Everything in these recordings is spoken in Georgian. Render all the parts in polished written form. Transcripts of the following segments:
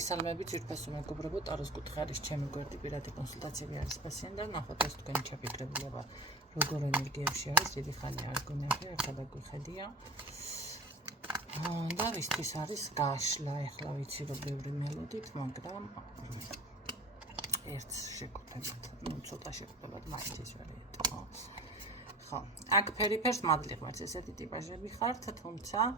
Salmebit ძირფასო მეგობრებო, ტაროს კუთხე ჩემი გვერდი პირადი კონსულტაციები არის პაციენტ და ნახოთ ეს თქვენი ჩაფიქრებულება როგორ ენერგიებში არის, დიდი ხანი არ გონიახი, ახლა დაგვიხედია. და ვისთვის არის გაშლა, ახლა ვიცი რომ ბევრი მელოდით, მაგრამ ერთს შეგხვდებათ, ცოტა შეგხვდებათ, მაინც ის ვარიანტი, ხო? ხო, აქ ფერიფერს მადლი ღმერთს, ესეთი ტიპაჟები ხართ, თუმცა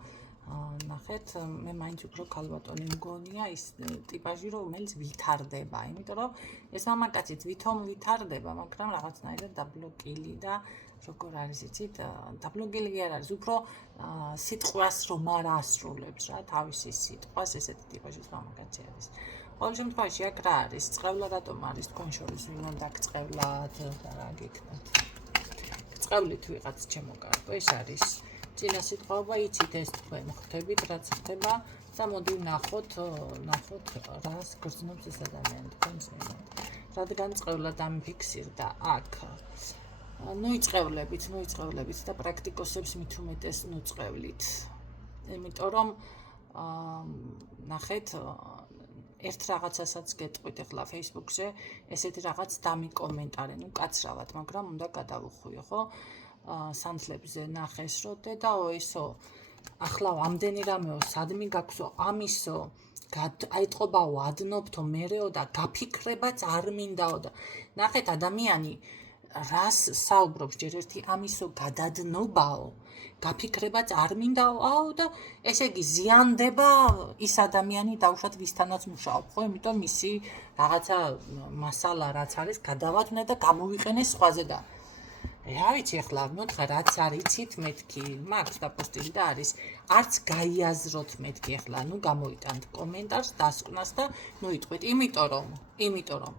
ნახეთ, მე მაინც უფრო ქალბატონი მგონია ის ტიპაჟი, რომელიც ვითარდება, იმიტომ რომ ეს მამაკაციც ვითომ ვითარდება, მაგრამ რაღაცნაირად დაბლოკილი და როგორ არის იცით, დაბლოკილი კი არ არის, უფრო სიტყვას რომ არ ასრულებს რა, თავისი სიტყვას ესეთი ტიპაჟის მამაკაცი არის. ყოველ შემთხვევაში აქ რა არის? წყევლა რატომ არის თქვენ შორის ვინ უნდა გწყევლათ და რა გიქნათ? გწყევლით ვიღაც ჩემო კარგო, ეს არის წინა სიტყვაობა, იცით ეს თქვენ ხვდებით, რაც ხდება და მოდი ნახოთ რას გრძნობს ეს ადამიანი თქვენს მიმართ. რადგან წყევლად ამიფიქსირდა აქ. ნუიწყევლებით და პრაქტიკოსებს მით უმეტეს ნუწყევლით. იმიტომ რომ ნახეთ ერთ რაღაცასაც გეტყვით ახლა Facebook-ზე, ესეთი რაღაც დამიკომენტარე, კაცრავად, მაგრამ უნდა გადავუხვიო, ხო? სანთლებზე ნახეს რო დედაო ესო ახლა ამდენი რამეო სადმი გაქვსო ამისო აიტყობაო ადნობთო მერეო და გაფიქრებაც არ მინდაო და ნახეთ ადამიანი რას საუბრობს ჯერ ერთი ამისო გადადნობაო გაფიქრებაც არ მინდაო აუ და ესე იგი ზიანდება ის ადამიანი დაუშვათ ვისთანაც მუშაობ ხო იმიტომ მისი რაღაცა მასალა რაც არის გადავაქმნე და გამოვიყენე სხვაზე და რა ვიცი ახლა მეთქა რაც არიცით მეთქი მაქვს დაპოსტილი და არის არც გაიაზროთ მეთქი ახლა ნუ გამოიტანთ კომენტარს დასკვნას და ნუ იტყვით იმიტომ რომ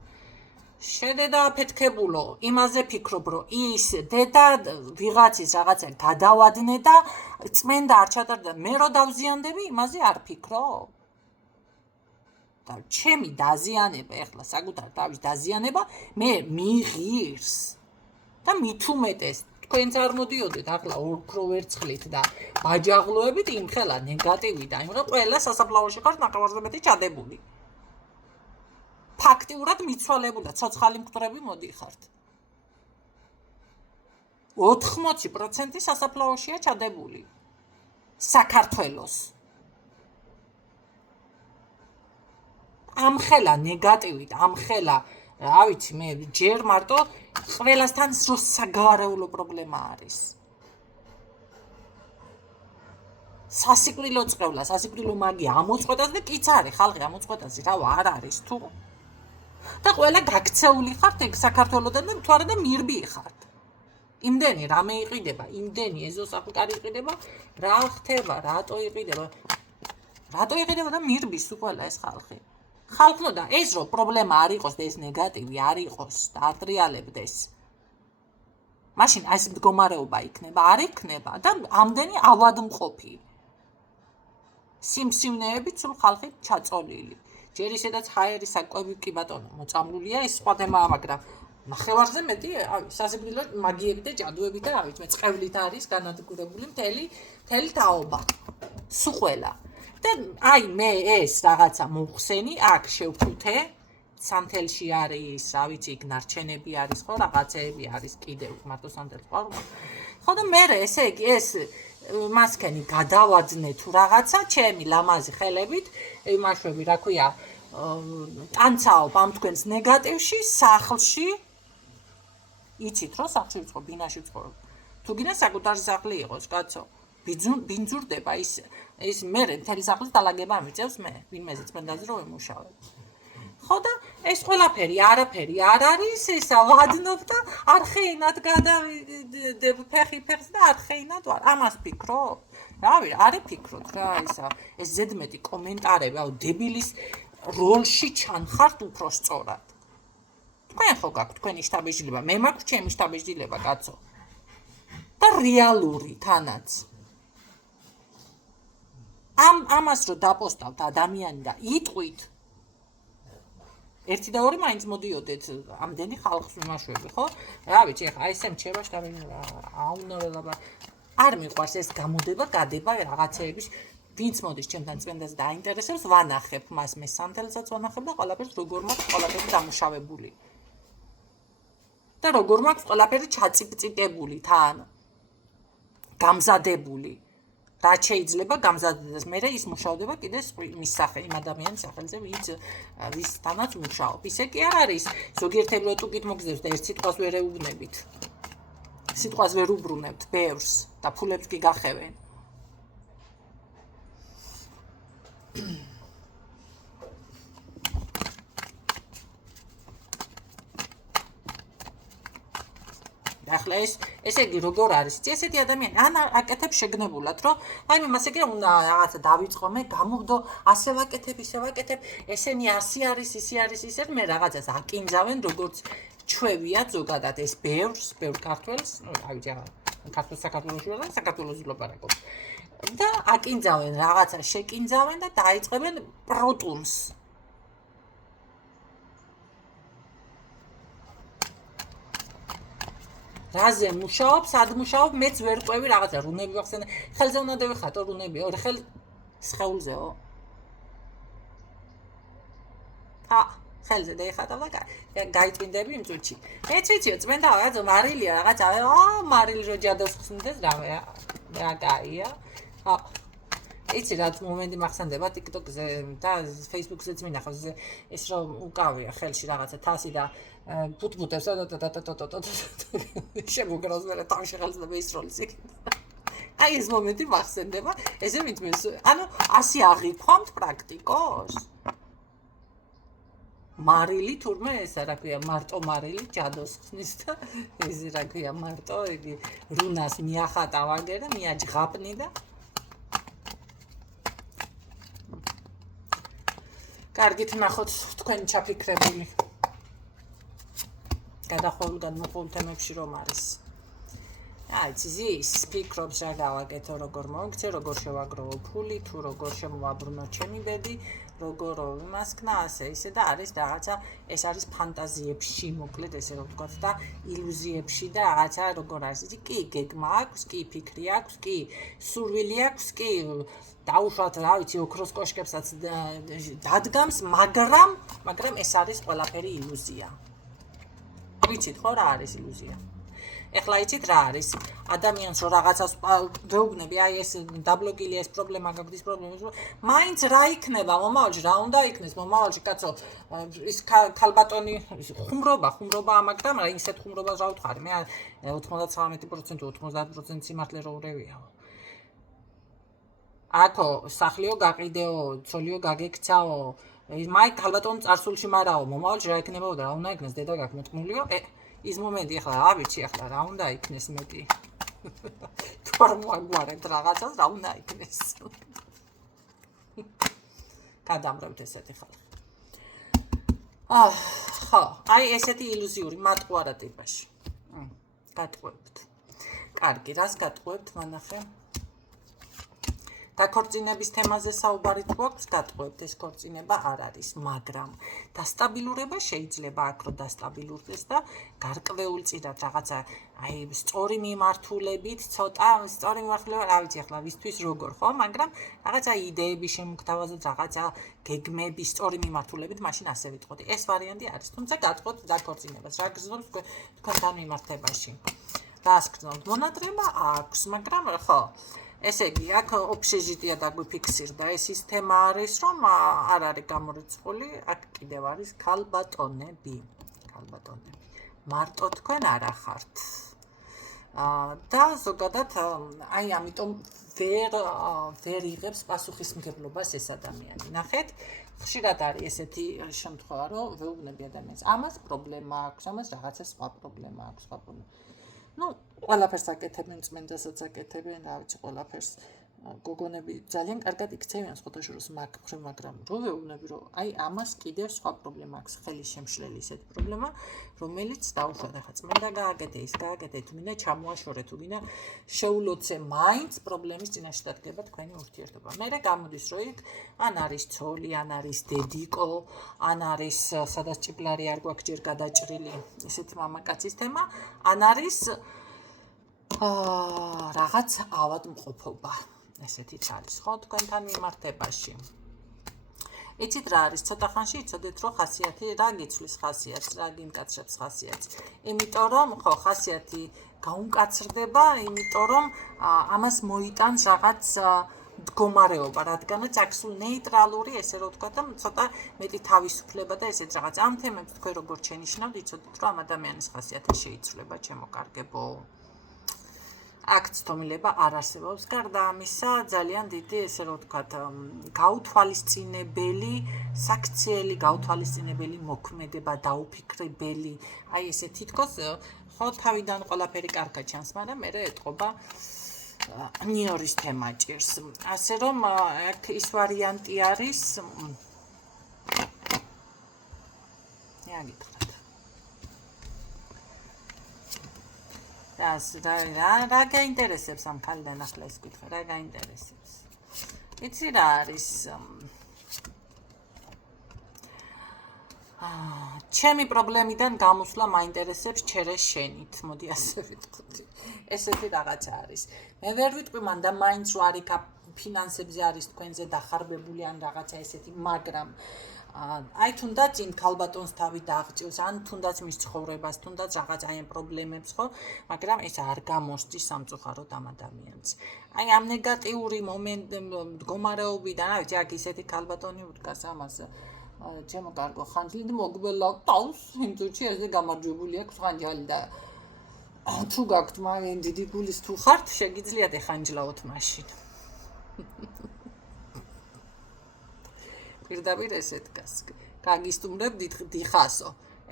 შედედა აფეთქებულო იმაზე ფიქრობ რომ ის დედა ვიღაცის რაღაცა გადავადნე და წმენდა არ ჩატარდა მე რო დავზიანდები იმაზე არ ფიქრობ და ჩემი დაზიანება ახლა საკუთარ თავის დაზიანება მე მიღირს და მით უმეტეს თქვენც არ მოდიოდეთ ახლა ოქრო ვერცხლით და ბაჯაღლოებით იმხელა ნეგატივი და იმღა ყველა სასაფლაოში ხარ ნახევარზე მეტი ჩადებული ფაქტიურად მიცვალებულა ცოცხალი მკვდრები მოდიხართ 80% სასაფლაოშია ჩადებული საქართველოს ამხელა ნეგატივით ამხელა რა ვიცი მე ჯერ მარტო ყველასთან საგარეულო პრობლემა არის სასიკვდილო წყევლა სასიკვდილო მაგია ამოწყვეტას და კიც არის ხალხი ამოწყვეტასი რა არ არის თუ და ყველა გაქცეული ხართ ეგ საქართველოსთან და თუ არა და მირბი ხართ იმდენი რამე იყიდება იმდენი ეზოსაფკარი იყიდება რა ხდება რატო იყიდება და მირბის თუ ყველა ეს ხალხი ხალხო და ეს რო პრობლემა არ იყოს და ეს ნეგატივი არ იყოს და არ ტრიალებდეს მაშინ ეს მდგომარეობა იქნება არ იქნება და ამდენი ავადმყოფი სიმსივნეებით სულ ხალხი ჩაწოლილი ჯერ ისედაც ჰაერის საკვები კი ბატონო მოწამლულია ეს სხვა თემაა მაგრამ ნახევარზე მეტი სასიკვდილო მაგიები და ჯადუები და ავით მე წყევლით არის განადგურებული მთელი თაობა სულ და აი მე ეს რაღაცა მოხსენი აქ შევფუთე სანთელში არის რა ვიცი იქ ნარჩენები არის ხო რაღაცეები არის კიდევ მარტო სანთელს ყავ ხო და მე ესე იგი ეს მასქენი გადავაძნე თუ რაღაცა ჩემი ლამაზი ხელებით იმაშვები რა ქვია ტანცაობ ამ თქვენს ნეგატივში სახლში იცით რომ სახლში ვიწყო ბინაში ვიწყო თუ გინდა საკუთარი სახლი იყოს კაცო ბინძურდება ის მე მთელი სახლის დალაგება მიწევს მე ვინმეზე წმენდაზე რომ ვიმუშავებ ხო და ეს ყველაფერი არაფერი არ არის ეს ავადნობ და არხეინად გადავიდებ ფეხს და არხეინად ვარ ამას ფიქრობ რავი არ ფიქრობ რა ეს ზედმეტი კომენტარები აუ დებილის როლში ჩანხართ უფრო სწორად თქვენ ხო გაქვთ თქვენი შტაბეჟილება მე მაქვს ჩემი შტაბეჟილება კაცო და რეალური თანაც ამას რო დაპოსტავთ ადამიანი და იტყვით ერთი და ორი მაინც მოდიოდეთ ამდენი ხალხს ვიმაშვები ხო რა ვიცი ხა ესე მჩება შტაბეჟილება აუნორელაბა არ მიყვარს ეს გამოდება გადება რაღაცეების ვინც მოდის ჩემთან წმენდაზე და აინტერესებს, ვანახებ მას, მე სანთელსაც ვანახებ და ყველაფერს როგორ მაქვს ყველაფერი დამუშავებული. და როგორ მაქვს ყველაფერი ჩაწიფწიფებული თან. გამზადებული. რაც შეიძლება გამზადდეს. მე ის მუშავდება კიდე მის სახე იმ ადამიანის სახელზე, ვისთანაც მუშაობ. ისე კი არ არის. ზოგიერთები რო თუკით მოგზდებს და ერთ სიტყვას ვერ ეუბნებით. სიტყვას ვერ უბრუნებთ ბევრს და ფულებს კი გახევენ. ახლა ესე იგი როგორ არის? ესეთი ადამიანი ან აკეთებს შეგნებულად, რომ აი მე მასე კი უნდა რაღაცა დავიწყო, მე გამოვდო, ასე ვაკეთებ, ისე ვაკეთებ, ესენი ასე არის, ისე არის, ისე მე რაღაცას აკინძავენ, როგორც ჩვევიათ ზოგადად ეს ბევრ ქართველს, აი ვიძა ქართულ საქართველოში ვარ და საქართველოს ვლაპარაკობ. და აკინძავენ რაღაცა შეკინძავენ და დაიწყებენ პროტუნს. რაზე მუშაობ, სად მუშაობ, მეც ვერ ყვევი რაღაცა რუნები ვახსენე. ხელზე უნდა დავიხატო რუნები, ორი ხელ სხეულზეო. ხელზე დაიხატავ და გაიწმინდები იმ წუთში. მეც ვიციო, წმენდა რაღაცა მარილია, რაღაცა, მარილი რო ჯადოს ხსნდეს, რა კაია. იცი რა მომენტი მახსენდება TikTok-ზე და Facebook-ზეც მინახავს ეს რომ უკავია ხელში რაღაცა თასი და ფუტფუტებს და შემოგრავს მე თავში ხელს და მეისროლის იქ. აი ეს მომენტი მახსენდება, ესე მითმის, ანუ ასე აღიქვამთ პრაქტიკოს. მარილი თურმე ეს რა ქვია, მარტო მარილი ჯადოს ხსნის და ეს რა ქვია, მარტო იგი რუნას მიახატა ვაგე და მიაჯღაპნი და კარგით ნახოთ თქვენი ჩაფიქრებული. გადახოვილ გადმოხოვილ თემებში რომ არის. აი, ზის ფიქრობს რა გავაკეთო, როგორ მოვიქცე, როგორ შევაგროვო ფული, თუ როგორ შემოვაბრუნო ჩემი ბედი, როგორ იმასქნა, ასე ისე და არის რაღაცა, ეს არის ფანტაზიებში, მოკლედ ესე რომ ვთქვათ და ილუზიებში და რაღაცა როგორ არის. კი, გეგმა აქვს, კი, ფიქრი აქვს, კი, სურვილი აქვს, კი, დაუშვათ რა ვიცი, ოქროს კოშკებსაც დადგამს, მაგრამ ეს არის ყველაფერი ილუზია. ვიცით ხო რა არის ილუზია? ეხლა იცით რა არის? ადამიანს რო რაღაცას ვეუბნები, აი ეს დაბლოკილია ეს პრობლემა, გაგვდის პრობლემა, მაინც რა იქნება მომავალში, რა უნდა იქნეს მომავალში, კაცო, ის ქალბატონი ხუმრობა, მაგრამ რა ისეთ ხუმრობას რა ვთხარი? მე 99% 90% სიმართლე რო ურევია. აკო სახლიო გაყიდეო, ცოლიო გაგექცაო, მაი ქალბატონ წარსულში მარაო, მომავალში რა იქნებოდა, რა უნდა იქნეს, დედა გაკმოწმულიო, ის მომენტი ახლა ავიცი ახლა რა უნდა იქნეს მეტი. თუ არ მოაგვარებთ რაღაცას, რა უნდა იქნეს. გადამრევთ ესეთი ხალხი. ხო, აი ესეთი ილუზიური მატყუარა ტიპაში. გატყუებთ. კარგი, რას გატყუებთ, მანახე? დაქორწინების თემაზე საუბარი თუ აქვს, გატყუებთ, ეს ქორწინება არ არის, მაგრამ დასტაბილურება შეიძლება აქ რომ დასტაბილურდეს და გარკვეულწილად რაღაცა აი სწორი მიმართულებით, ცოტა სწორი მიმართულება, რა ვიცი ახლა ვისთვის როგორ ხო, მაგრამ რაღაცა იდეების შემოგთავაზოთ, რაღაცა გეგმების სწორი მიმართულებით, მაშინ ასე ვიტყოდი. ეს ვარიანტი არის, თუმცა გატყუებთ დაქორწინებას, რა გრძნობს თქვენთან მიმართებაში. რას გრძნობთ? მონატრება აქვს, მაგრამ ხო ესე იგი, აქ ოფშეჟიტია დაგვიფიქსირდა, ეს ის თემა არის, რომ არ არის გამორიცხული, აქ კიდევ არის ქალბატონები. მარტო თქვენ არ ახართ. და ზოგადად, აი ამიტომ ვერ იღებს პასუხისმგებლობას ეს ადამიანი. ნახეთ, ხშირად არის ესეთი შემთხვევა, რომ ვეუბნები ადამიანს, ამას პრობლემა აქვს, ამას რაღაცა სხვა პრობლემა აქვს, ყველაფერს აკეთებენ, წმენდასაც აკეთებენ, რა ვიცი, ყველაფერს გოგონები ძალიან კარგად იქცევიან სხვადასხვა მაგ, მაგრამ რო ვეუბნები, რომ აი ამას კიდევ სხვა პრობლემა აქვს, ხელის შემშლელი ისეთი პრობლემა, რომელიც დაუშვათ ახლა წმენდა გააკეთე, ის გააკეთე, თუ მინდა ჩამოაშორე, თუ მინდა შეულოცე, მაინც პრობლემის წინაშე დადგება თქვენი ურთიერთობა. მერე გამოდის, რომ იქ ან არის ცოლი, ან არის დედიკო, ან არის სადაც ჭიპლარი არ გვაქვს ჯერ გადაჭრილი, ესეთი მამაკაცის თემა, ან არის რაღაც ავადმყოფობა. ესეთიც არის, ხო, თქვენთან მიმართებაში. იცით რა არის, ცოტა ხანში იცოდეთ, რომ ხასიათი რა გიცვლის ხასიათს, რა გიმკაცრებს ხასიათს. იმიტომ რომ ხო, ხასიათი გაუმკაცრდება, იმიტომ რომ ამას მოიტანს რაღაც მდგომარეობა, რადგანაც აქ სულ ნეიტრალური, ესე რომ ვთქვა და ცოტა მეტი თავისუფლება და ესეთ რაღაც. ამ თემებს თქვენ როგორ შენიშნავთ, იცოდეთ, რომ ამ ადამიანის ხასიათი შეიცვლება, ჩემო კარგებო. აქ ცდომილება არ არსებობს. გარდა ამისა, ძალიან დიდი, ესე რომ ვთქვათ, გაუთვალისწინებელი, საქციელი გაუთვალისწინებელი მოქმედება, დაუფიქრებელი, აი ესე თითქოს ხო თავიდან ყველაფერი კარგად ჩანს, მაგრამ მე ეტყობა ნიორის თემა ჭირს. ასე რომ აქ ის ვარიანტი არის გითხრათ. რა გაინტერესებს ამ ქალიდან ახლა ეს კითხვა, რა გაინტერესებს? იცი რა არის? ჩემი პრობლემიდან გამოსვლა მაინტერესებს ჩერეს შენით, მოდი ასე ვიტყოდი. ესეთი რაღაცა არის. მე ვერ ვიტყვი მანდა მაინც რო არის ფინანსებზე არის თქვენზე დახარბებული ან რაღაცა ესეთი, მაგრამ აი თუნდაც იმ ქალბატონს თავი დააღწევს, ან თუნდაც მის ცხოვრებას, თუნდაც რაღაც აი ამ პრობლემებს, ხო? მაგრამ ეს არ გამოსდის სამწუხაროდ ამ ადამიანს. აი ამ ნეგატიური მდგომარეობიდან, რა ვიცი, აქ ისეთი ქალბატონი უდგას ამას ჩემო კარგო ხანჯალი მოგბელა ტავს იმ წუთში ესე გამარჯვებული აქვს ხანჯალი და თუ გაქვთ მაგენ დიდი გულის თუ ხართ შეგიძლიათ ეხანჯლაოთ მაშინ პირდაპირ ესეთ დგას გაგისტუმრებ დიხასო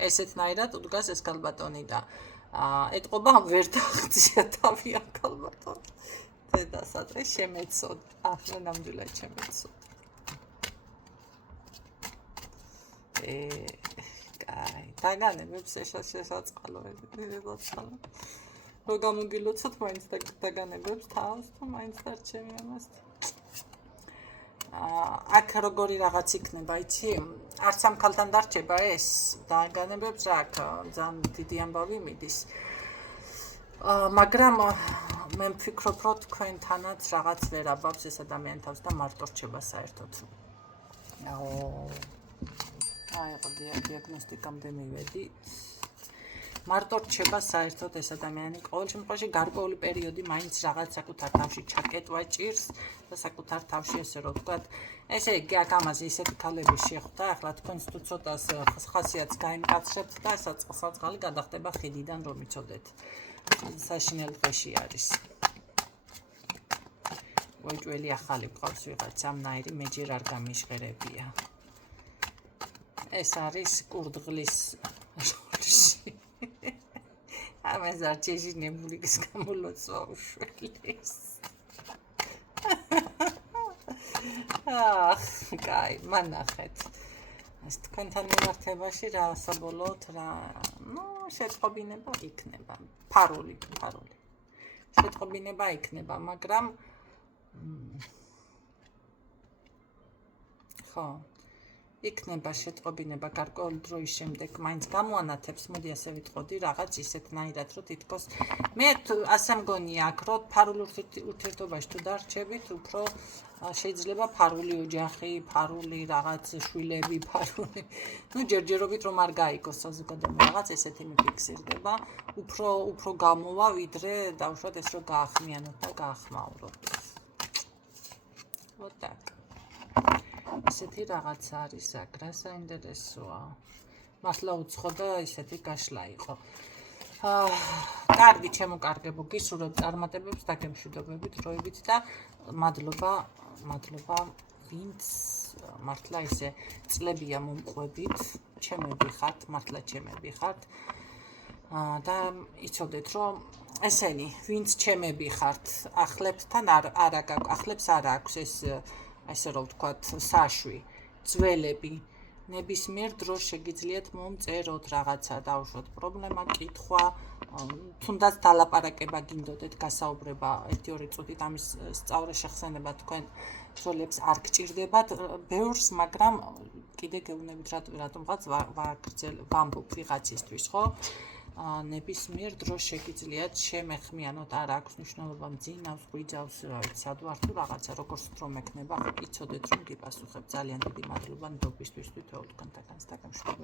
ესეთნაირად უდგას ეს ქალბატონი და ეტყობა ვერ დაღწია თავი ამ ქალბატონს დედასადრე შემეცოდ ახლა ნამდვილად შემეცოდ კაი, დაგანებებს შესაწყალო რო გამოგილოცოთ მაინც დაგანებებს თავს თუ მაინც დარჩები ამას აქ როგორი რაღაც იქნება, იცი? არც ამ ქალთან დარჩება ეს დაგანებებს რა აქ ძალიან დიდი ამბავი მიდის მაგრამ მე ვფიქრობ, რომ თქვენთანაც რაღაც ვერ აბავს ეს ადამიანი თავს და მარტო რჩება საერთოდ აი დიაგნოსტიკამდე მივედი მარტო რჩება საერთოდ ეს ადამიანი ყოველ შემთხვევაში გარკვეული პერიოდი მაინც რაღაც საკუთარ თავში ჩაკეტვა ჭირს და საკუთარ თავში ესე რომ ვთქვათ ესე იგი აქ ამაზე ისეთი ქალები შეხვდა ახლა თქვენს თუ ცოტას ხასიათს გაიმკაცრებთ და საწყალი გადახდება ხიდიდან რომ იცოდეთ საშინელ დღეში არის ვეჭველი ახალი ყავს ვიღაც ამნაირი მე ჯერ არ გამიშღერებია ეს არის კურდღლის როლში. ამას არ შეჟინებული ის გამოლოცვა უშველეს. კაი, მანახეთ. ეს თქვენთან მიმართებაში რა საბოლოოდ რა, შეტყობინება იქნება. ფარული. შეტყობინება იქნება, მაგრამ ხო იქნება შეტყობინება გარკვეული დროის შემდეგ მაინც გამოანათებს, მოდი ასე ვიტყოდი, რაღაც ისეთნაირად, რომ თითქოს მე ასე მგონია აქ, რომ ფარულ ურთიერთობაში თუ დარჩებით, უფრო შეიძლება ფარული ოჯახი, ფარული რაღაც შვილები, ფარული, ჯერჯერობით რომ არ გაიგოს საზოგადოება, რაღაც ესეთი მიფიქსირდება, უფრო გამოვა, ვიდრე დავუშვათ ეს რომ გაახმიანოთ და გაახმაუროთ. ვთქ ესეთი რაღაც არის აქ, რა საინტერესოა. მართლა უცხო და ისეთი გაშლა იყო. კარგი, ჩემო კარგებო, გისურვებთ წარმატებებს და გემშვიდობებით დროებით და მადლობა, ვინც მართლა ისე წლებია მომყვებით, ჩემები ხართ, მართლა ჩემები ხართ. და იცოდეთ, რომ ესენი, ვინც ჩემები ხართ, ახლებთან ახლებს არ აქვს ეს ასე რომ ვთქვათ, საშვი, ძველები, ნებისმიერ დროს შეგიძლიათ მომწეროთ რაღაცა, დავუშვათ პრობლემა, კითხვა, თუნდაც დალაპარაკება გინდოდეთ, გასაუბრება 1-2 წუთით ამის სწავლა შეხსენება თქვენ ძველებს არ გჭირდებათ, ბევრს, მაგრამ კიდე გეუბნებით რატომღაც ვამბობ ვიღაცისთვის, ხო? ნებისმიერ დროს შეგიძლიათ შემეხმიანოთ, არ აქვს მნიშვნელობა მძინავს, გვიძავს, სად ვარ თუ რაღაცა, როგორც რომ ექნება, იცოდეთ რომ გიპასუხებ. ძალიან დიდი მადლობა ნდობისთვის თვითონ თქვენთაგანს დაგემშვიდობებით.